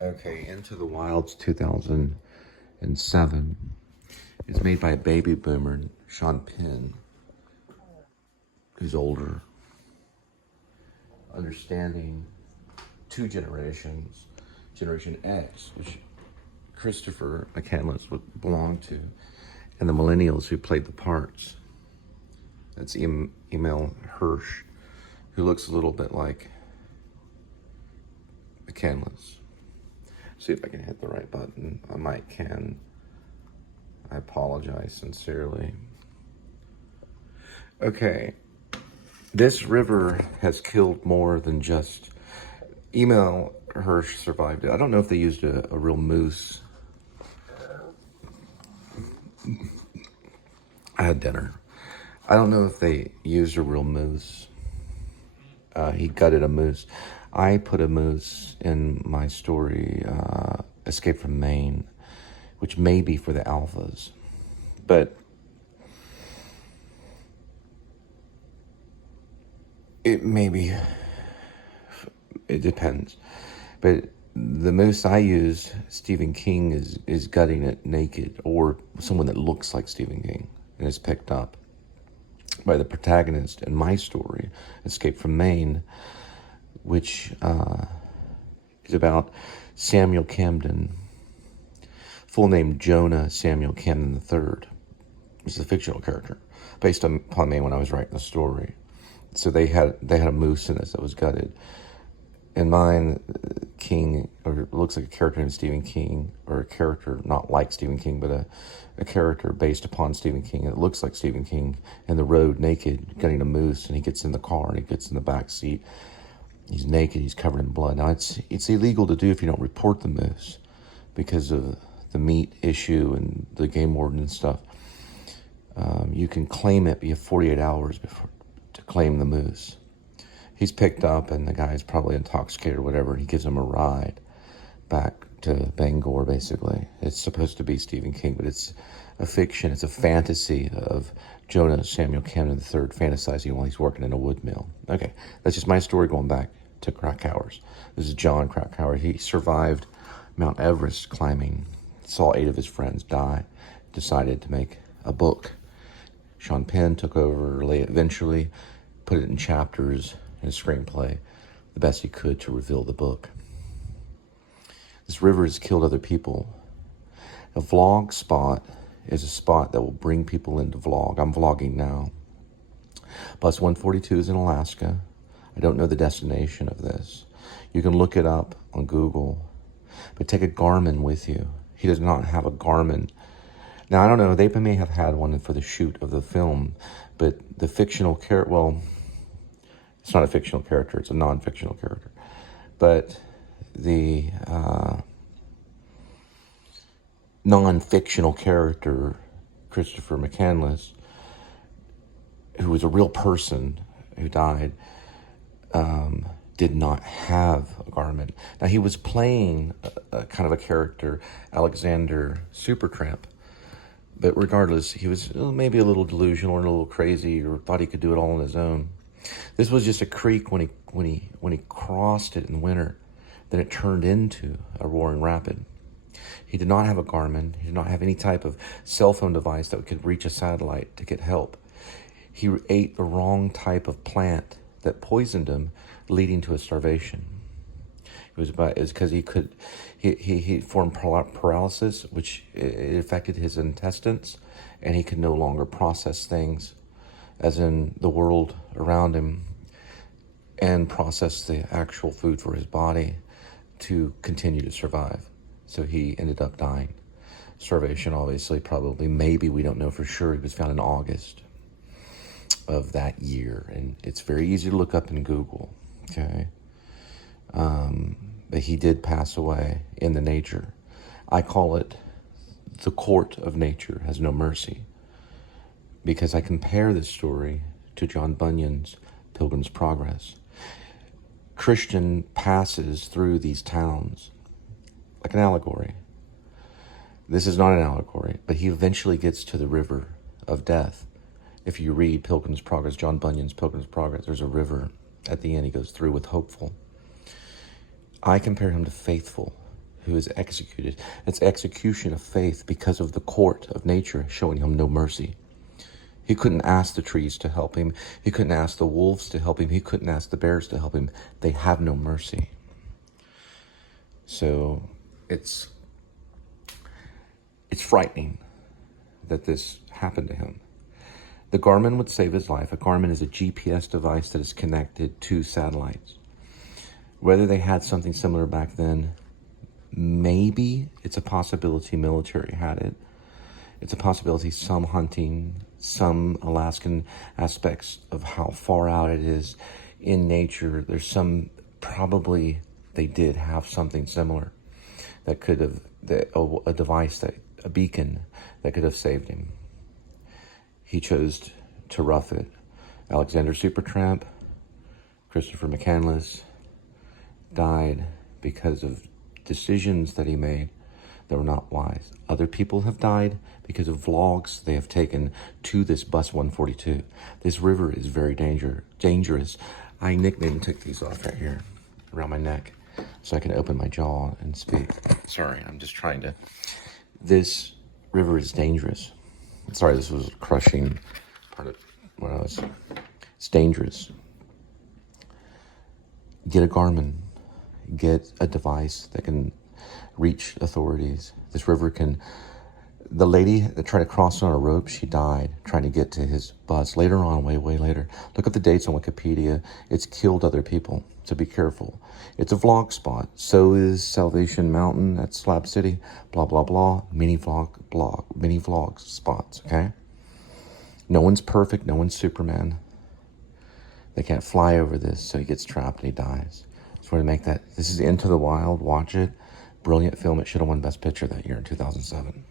Okay, Into the Wilds 2007 is made by a baby boomer, Sean Penn, who's older, understanding two generations, Generation X, which Christopher McCandless would belong to, and the millennials who played the parts. That's Emil Hirsch, who looks a little bit like McCandless. See if I can hit the right button. I might can. I apologize sincerely. Okay, this river has killed more than just... Emil Hirsch survived it. I don't know if they used a real moose. I had dinner. I don't know if they used a real moose. He gutted a moose. I put a moose in my story, Escape from Maine, which may be for the alphas. But it may be, it depends. But the moose I use, Stephen King is gutting it naked, or someone that looks like Stephen King, and is picked up by the protagonist in my story, Escape from Maine, which is about Samuel Camden, full name Jonah Samuel Camden III. He's a fictional character based upon me when I was writing the story. So they had a moose in this that was gutted. In mine, King, or it looks like a character named Stephen King, or a character not like Stephen King, but a character based upon Stephen King. And it looks like Stephen King in the road, naked, gutting a moose, and he gets in the car and he gets in the back seat. He's naked, he's covered in blood. Now, it's illegal to do if you don't report the moose because of the meat issue and the game warden and stuff. You can claim it, but you have 48 hours to claim the moose. He's picked up, and the guy's probably intoxicated or whatever, and he gives him a ride back to Bangor, basically. It's supposed to be Stephen King, but it's a fiction. It's a fantasy of Jonah Samuel Camden III fantasizing while he's working in a wood mill. Okay, that's just my story going back to Krakauer's. This is John Krakauer. He survived Mount Everest climbing, saw 8 of his friends die, decided to make a book. Sean Penn took over eventually, put it in chapters in a screenplay, the best he could to reveal the book. This river has killed other people. A vlog spot is a spot that will bring people into vlog. I'm vlogging now. Bus 142 is in Alaska. I don't know the destination of this. You can look it up on Google, but take a Garmin with you. He does not have a Garmin. Now, I don't know, they may have had one for the shoot of the film, but the fictional character, well, it's not a fictional character, it's a non-fictional character. But the non-fictional character, Christopher McCandless, who was a real person who died, did not have a Garmin. Now, he was playing a kind of a character, Alexander Supertramp, but regardless, he was maybe a little delusional or a little crazy, or thought he could do it all on his own. This was just a creek when he crossed it in winter. Then it turned into a roaring rapid. He did not have a Garmin. He did not have any type of cell phone device that could reach a satellite to get help. He ate the wrong type of plant that poisoned him, leading to a starvation. It was because he formed paralysis, which it affected his intestines, and he could no longer process things as in the world around him and process the actual food for his body to continue to survive. So he ended up dying. Starvation, obviously, probably, maybe, we don't know for sure. He was found in August of that year, and it's very easy to look up in Google, okay? But he did pass away in the nature. I call it the court of nature has no mercy, because I compare this story to John Bunyan's Pilgrims Progress. Christian passes through these towns like an allegory. This is not an allegory, but he eventually gets to the river of death. If you read Pilgrim's Progress, John Bunyan's Pilgrim's Progress, there's a river at the end he goes through with hopeful. I compare him to faithful. who is executed. It's execution of faith because of the court of nature showing him no mercy. He couldn't ask the trees to help him. He couldn't ask the wolves to help him. He couldn't ask the bears to help him. They have no mercy. So it's frightening that this happened to him. The Garmin would save his life. A Garmin is a GPS device that is connected to satellites. Whether they had something similar back then, maybe it's a possibility military had it. It's a possibility some hunting, some Alaskan aspects of how far out it is in nature. There's some, probably they did have something similar that could have, a device, a beacon that could have saved him. He chose to rough it. Alexander Supertramp, Christopher McCandless died because of decisions that he made that were not wise. Other people have died because of vlogs they have taken to this bus 142. This river is very dangerous. I nicknamed and took these off right here around my neck so I can open my jaw and speak. Sorry, I'm just trying to. This river is dangerous. Sorry, this was crushing part of what I was. It's dangerous. Get a Garmin. Get a device that can reach authorities. This river can. The lady that tried to cross on a rope, she died trying to get to his bus. Later on, way later. Look at the dates on Wikipedia. It's killed other people, so be careful. It's a vlog spot. So is Salvation Mountain, that's Slab City, blah, blah, blah. Mini vlog spots, okay? No one's perfect. No one's Superman. They can't fly over this, so he gets trapped and he dies. Just want to make that. This is Into the Wild. Watch it. Brilliant film. It should have won Best Picture that year in 2007.